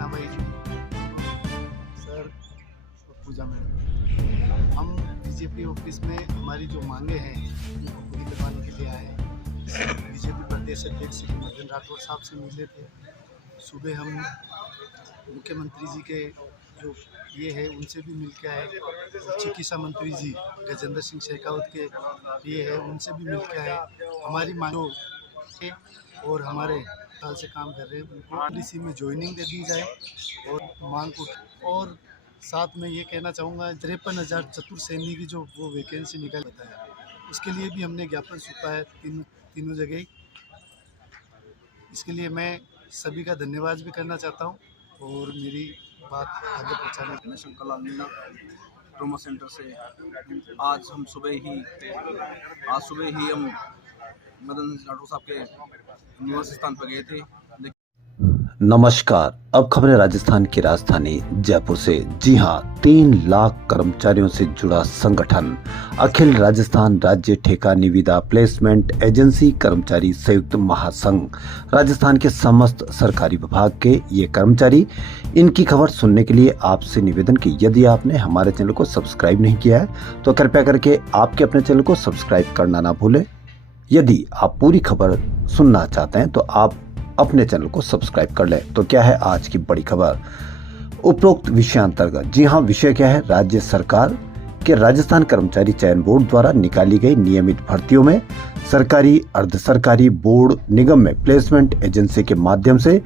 मीना भाई जी, सर और पूजा मैडम, हम बीजेपी ऑफिस में हमारी जो मांगे हैं उनको पूरी करवाने के लिए आए हैं। बीजेपी प्रदेश अध्यक्ष श्री मदन राठौर साहब से मिले थे। सुबह हम मुख्यमंत्री जी के जो ये है उनसे भी मिल के आए। चिकित्सा मंत्री जी गजेंद्र सिंह शेखावत के ये है उनसे भी मिल के आए। हमारी मांगों और हमारे साल से काम कर रहे हैं उनको पॉलिसी में ज्वाइनिंग दे दी जाए और मांग को, और साथ में ये कहना चाहूँगा 53,000 चतुर सैनिक की जो वो वैकेंसी निकाल बताया उसके लिए भी हमने ज्ञापन सौंपा है तीनों जगह। इसके लिए मैं सभी का धन्यवाद भी करना चाहता हूँ और मेरी बात आगे पहुँचाने। मैं शंकर लाल मीना ट्रोमा सेंटर से आज सुबह ही हम मदन राठौर साहब के निवास स्थान पर गए थे। नमस्कार, अब खबरें राजस्थान की राजधानी जयपुर से। जी हां, 3 लाख कर्मचारियों से जुड़ा संगठन अखिल राजस्थान राज्य ठेका निविदा प्लेसमेंट एजेंसी कर्मचारी संयुक्त महासंघ राजस्थान के समस्त सरकारी विभाग के ये कर्मचारी, इनकी खबर सुनने के लिए आपसे निवेदन कि यदि आपने हमारे चैनल को सब्सक्राइब नहीं किया है तो कृपया करके आपके अपने चैनल को सब्सक्राइब करना ना भूलें। यदि आप पूरी खबर सुनना चाहते हैं तो आप अपने चैनल को सब्सक्राइब कर लें। तो क्या है आज की बड़ी खबर? उपरोक्त विषयांतर्गत, जी हां, विषय क्या है? राज्य सरकार के राजस्थान कर्मचारी चयन बोर्ड द्वारा निकाली गई नियमित भर्तियों में सरकारी, अर्ध सरकारी, बोर्ड, निगम में प्लेसमेंट एजेंसी के माध्यम से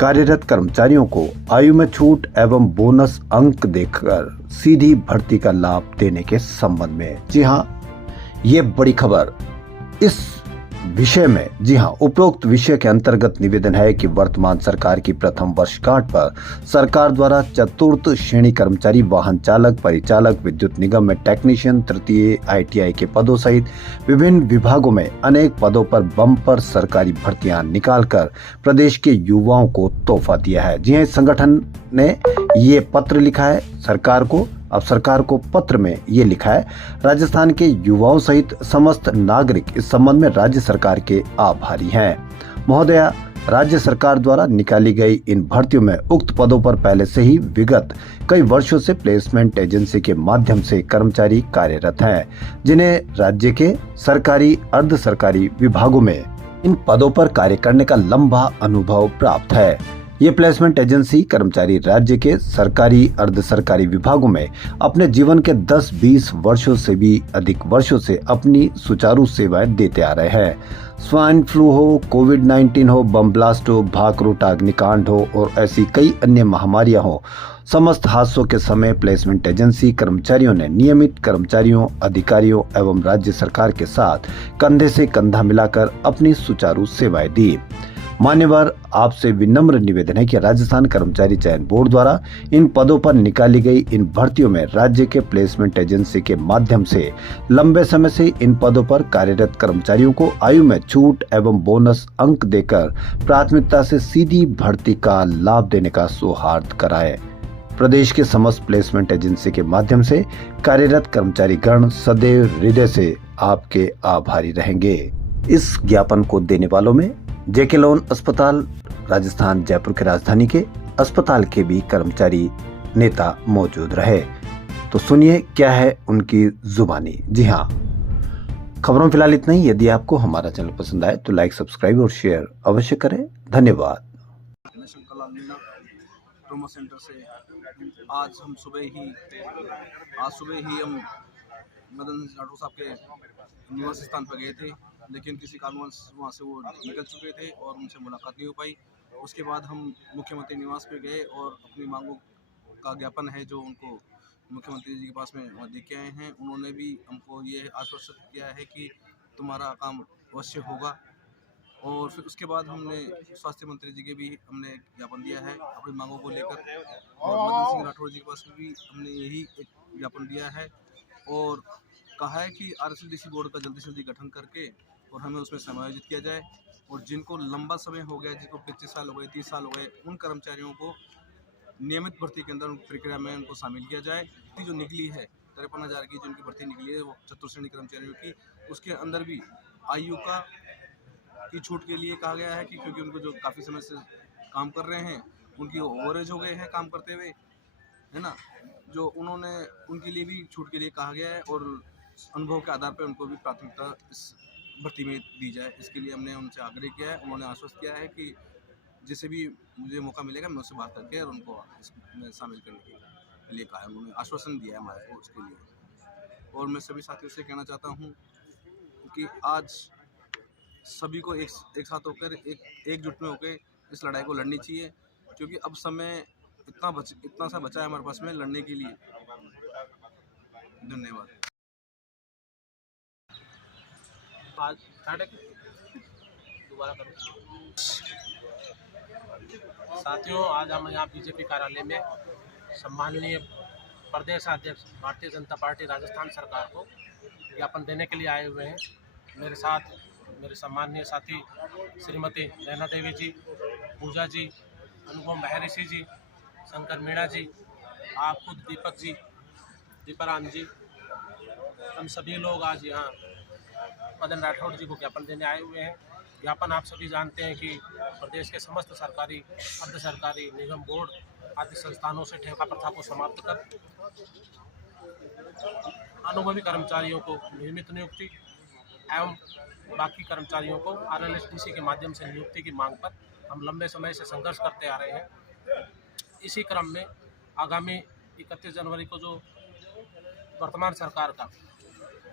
कार्यरत कर्मचारियों को आयु में छूट एवं बोनस अंक देकर सीधी भर्ती का लाभ देने के संबंध में। जी हां, ये बड़ी खबर इस विषय में। जी हां, उपरोक्त विषय के अंतर्गत निवेदन है कि वर्तमान सरकार की प्रथम वर्षगांठ पर सरकार द्वारा चतुर्थ श्रेणी कर्मचारी, वाहन चालक, परिचालक, विद्युत निगम में टेक्नीशियन, तृतीय ITI के पदों सहित विभिन्न विभागों में अनेक पदों पर बम्पर सरकारी भर्तियां निकालकर प्रदेश के युवाओं को तोहफा दिया है। जी हां, इस संगठन ने ये पत्र लिखा है सरकार को। अब सरकार को पत्र में ये लिखा है, राजस्थान के युवाओं सहित समस्त नागरिक इस संबंध में राज्य सरकार के आभारी हैं। महोदया, राज्य सरकार द्वारा निकाली गई इन भर्तियों में उक्त पदों पर पहले से ही विगत कई वर्षों से प्लेसमेंट एजेंसी के माध्यम से कर्मचारी कार्यरत हैं, जिन्हें राज्य के सरकारी, अर्ध सरकारी विभागों में इन पदों पर कार्य करने का लंबा अनुभव प्राप्त है। ये प्लेसमेंट एजेंसी कर्मचारी राज्य के सरकारी, अर्ध सरकारी विभागों में अपने जीवन के 10-20 वर्षों से भी अधिक वर्षों से अपनी सुचारू सेवाएं देते आ रहे हैं। स्वाइन फ्लू हो, कोविड-19 हो, बम ब्लास्ट हो, भाकरूट अग्निकांड हो और ऐसी कई अन्य महामारियां हो, समस्त हादसों के समय प्लेसमेंट एजेंसी कर्मचारियों ने नियमित कर्मचारियों, अधिकारियों एवं राज्य सरकार के साथ कंधे से कंधा मिलाकर अपनी सुचारू सेवाएं दी। मान्यवर, आपसे विनम्र निवेदन है कि राजस्थान कर्मचारी चयन बोर्ड द्वारा इन पदों पर निकाली गई इन भर्तियों में राज्य के प्लेसमेंट एजेंसी के माध्यम से लंबे समय से इन पदों पर कार्यरत कर्मचारियों को आयु में छूट एवं बोनस अंक देकर प्राथमिकता से सीधी भर्ती का लाभ देने का सौहार्द कराए। प्रदेश के समस्त प्लेसमेंट एजेंसी के माध्यम से कार्यरत कर्मचारी गण सदैव हृदय से आपके आभारी रहेंगे। इस ज्ञापन को देने वालों में JK लोन अस्पताल राजस्थान जयपुर के राजधानी के अस्पताल के भी कर्मचारी नेता मौजूद रहे। तो सुनिए क्या है उनकी जुबानी। जी हाँ, खबरों फिलहाल इतना ही। यदि आपको हमारा चैनल पसंद आए तो लाइक, सब्सक्राइब और शेयर अवश्य करें। धन्यवाद। मैं शंकर लाल मीना ट्रोमा सेंटर से आज सुबह ही हम मदन राठौर साहब के निवास स्थान पर गए थे, लेकिन किसी कारणवश वहाँ से वो निकल चुके थे और उनसे मुलाकात नहीं हो पाई। उसके बाद हम मुख्यमंत्री निवास पे गए और अपनी मांगों का ज्ञापन है जो उनको मुख्यमंत्री जी के पास में वहाँ दे के आए हैं। उन्होंने भी हमको ये आश्वस्त किया है कि तुम्हारा काम अवश्य होगा। और फिर उसके बाद हमने स्वास्थ्य मंत्री जी के भी हमने ज्ञापन दिया है अपनी मांगों को लेकर, और मदन सिंह राठौर जी के पास में भी हमने यही एक ज्ञापन दिया है और कहा है कि RSLDC बोर्ड का जल्दी से जल्दी गठन करके और हमें उसमें समायोजित किया जाए, और जिनको लंबा समय हो गया, जिनको 25 साल हो गए, 30 साल हो गए, उन कर्मचारियों को नियमित भर्ती के अंदर प्रक्रिया में उनको शामिल किया जाए। जो निकली है 53,000 की जिनकी भर्ती निकली है वो चतुर्श्रेणी कर्मचारियों की, उसके अंदर भी आयु की छूट के लिए कहा गया है कि क्योंकि उनको जो काफ़ी समय से काम कर रहे हैं उनकी ओवरेज हो गए हैं काम करते हुए, है ना, जो उन्होंने उनके लिए भी छूट के लिए कहा गया है और अनुभव के आधार पर उनको भी प्राथमिकता इस भर्ती में दी जाए। इसके लिए हमने उनसे आग्रह किया है। उन्होंने आश्वस्त किया है कि जिसे भी मुझे मौका मिलेगा मैं उससे बात करके और उनको इसमें शामिल करने के लिए कहा है। उन्होंने आश्वासन दिया है हमारे को उसके लिए। और मैं सभी साथियों से कहना चाहता हूँ कि आज सभी को एक साथ होकर एकजुट में होकर इस लड़ाई को लड़नी चाहिए, क्योंकि अब समय इतना सा बचा है हमारे पास में लड़ने के लिए। धन्यवाद। आज दोबारा करो। साथियों, आज हम यहाँ बीजेपी कार्यालय में सम्माननीय प्रदेश अध्यक्ष भारतीय जनता पार्टी राजस्थान सरकार को ज्ञापन देने के लिए आए हुए हैं। मेरे साथ मेरे सम्माननीय साथी श्रीमती नैना देवी जी, पूजा जी, अनुपम बहरिसी जी, शंकर मीणा जी, आप खुद दीपक जी, दीपाराम जी, हम सभी लोग आज यहाँ मदन राठौड़ जी को ज्ञापन देने आए हुए हैं। ज्ञापन आप सभी जानते हैं कि प्रदेश के समस्त सरकारी, अर्ध सरकारी, निगम, बोर्ड आदि संस्थानों से ठेका प्रथा को समाप्त कर अनुभवी कर्मचारियों को नियमित नियुक्ति एवं बाकी कर्मचारियों को RLSDC के माध्यम से नियुक्ति की मांग पर हम लंबे समय से संघर्ष करते आ रहे हैं। इसी क्रम में आगामी 31 जनवरी को जो वर्तमान सरकार का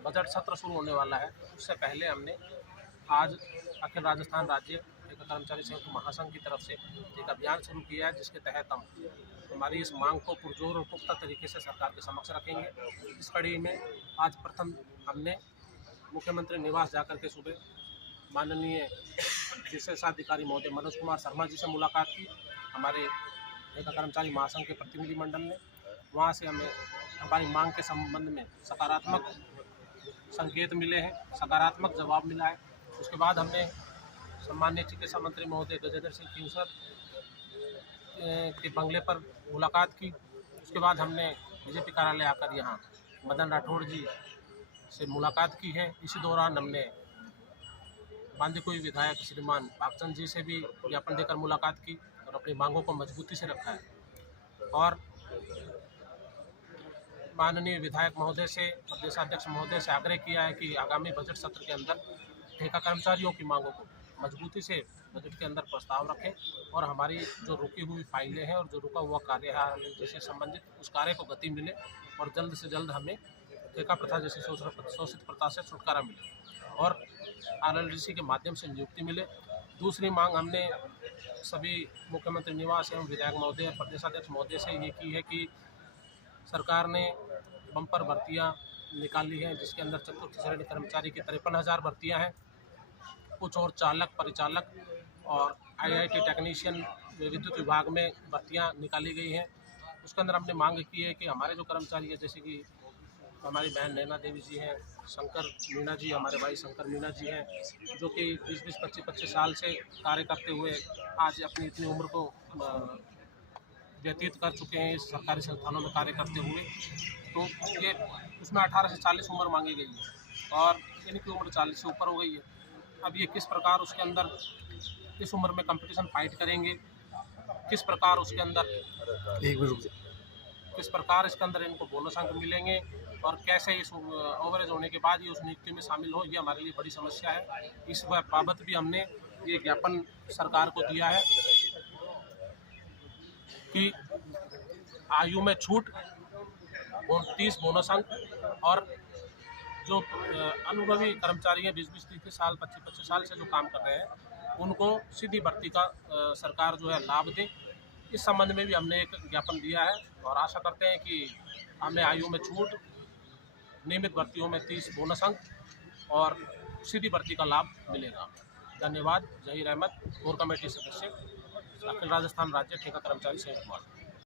बजट सत्र शुरू होने वाला है, उससे पहले हमने आज अखिल राजस्थान राज्य ठेका कर्मचारी संयुक्त महासंघ की तरफ से एक अभियान शुरू किया है, जिसके तहत हम हमारी इस मांग को पुरजोर और पुख्ता तरीके से सरकार के समक्ष रखेंगे। इस कड़ी में आज प्रथम हमने मुख्यमंत्री निवास जाकर के सुबह माननीय विशेषाधिकारी महोदय मनोज कुमार शर्मा जी से मुलाकात की। हमारे ठेका कर्मचारी महासंघ के प्रतिनिधिमंडल ने वहाँ से हमें हमारी मांग के संबंध में सकारात्मक संकेत मिले हैं, सकारात्मक जवाब मिला है। उसके बाद हमने सम्माननीय चिकित्सा मंत्री महोदय गजेंद्र सिंह खींवसर के बंगले पर मुलाकात की। उसके बाद हमने बीजेपी कार्यालय आकर यहाँ मदन राठौड़ जी से मुलाकात की है। इसी दौरान हमने बांदीकुई विधायक श्रीमान भागचंद जी से भी ज्ञापन देकर मुलाकात की और अपनी मांगों को मजबूती से रखा है। और माननीय विधायक महोदय से, प्रदेशाध्यक्ष महोदय से आग्रह किया है कि आगामी बजट सत्र के अंदर ठेका कर्मचारियों की मांगों को मजबूती से बजट के अंदर प्रस्ताव रखें और हमारी जो रुकी हुई फाइलें हैं और जो रुका हुआ कार्य है जिससे संबंधित उस कार्य को गति मिले और जल्द से जल्द हमें ठेका प्रथा जैसी शोषित प्रथा से छुटकारा मिले और RLDC के माध्यम से नियुक्ति मिले। दूसरी मांग हमने सभी मुख्यमंत्री निवास एवं विधायक महोदय, प्रदेशाध्यक्ष महोदय से ये की है कि सरकार ने बम्पर भर्तियां निकाली हैं, जिसके अंदर चतुर्थ श्रेणी कर्मचारी की 53,000 भर्तियां हैं। कुछ और चालक, परिचालक और IIT टेक्नीशियन विद्युत विभाग में भर्तियां निकाली गई हैं। उसके अंदर हमने मांग की है कि हमारे जो कर्मचारी हैं, जैसे कि हमारी बहन नैना देवी जी हैं, शंकर मीणा जी, हमारे भाई शंकर मीणा जी हैं, जो कि 20-20, 25-25 साल से कार्य करते हुए आज अपनी इतनी उम्र को व्यतीत कर चुके हैं इस सरकारी संस्थानों में कार्य करते हुए। तो ये उसमें 18 से 40 उम्र मांगी गई है और इनकी उम्र 40 से ऊपर हो गई है। अब ये किस प्रकार उसके अंदर इस उम्र में कंपटीशन फाइट करेंगे, किस प्रकार उसके अंदर किस प्रकार इसके अंदर इनको बोनस अंक मिलेंगे और कैसे इस ओवरेज होने के बाद ये उस नियुक्ति में शामिल हो, ये हमारे लिए बड़ी समस्या है। इस बाबत भी हमने ये ज्ञापन सरकार को दिया है कि आयु में छूट, 30 बोनस अंक और जो अनुभवी कर्मचारी हैं 20-20 साल, 25-25 साल से जो काम कर रहे हैं, उनको सीधी भर्ती का सरकार जो है लाभ दे। इस संबंध में भी हमने एक ज्ञापन दिया है और आशा करते हैं कि हमें आयु में छूट, नियमित भर्तियों में 30 बोनस अंक और सीधी भर्ती का लाभ मिलेगा। धन्यवाद। जहीर अहमद, कोर कमेटी सदस्य, अखिल राजस्थान राज्य ठेका कर्मचारी संयुक्त महासंघ।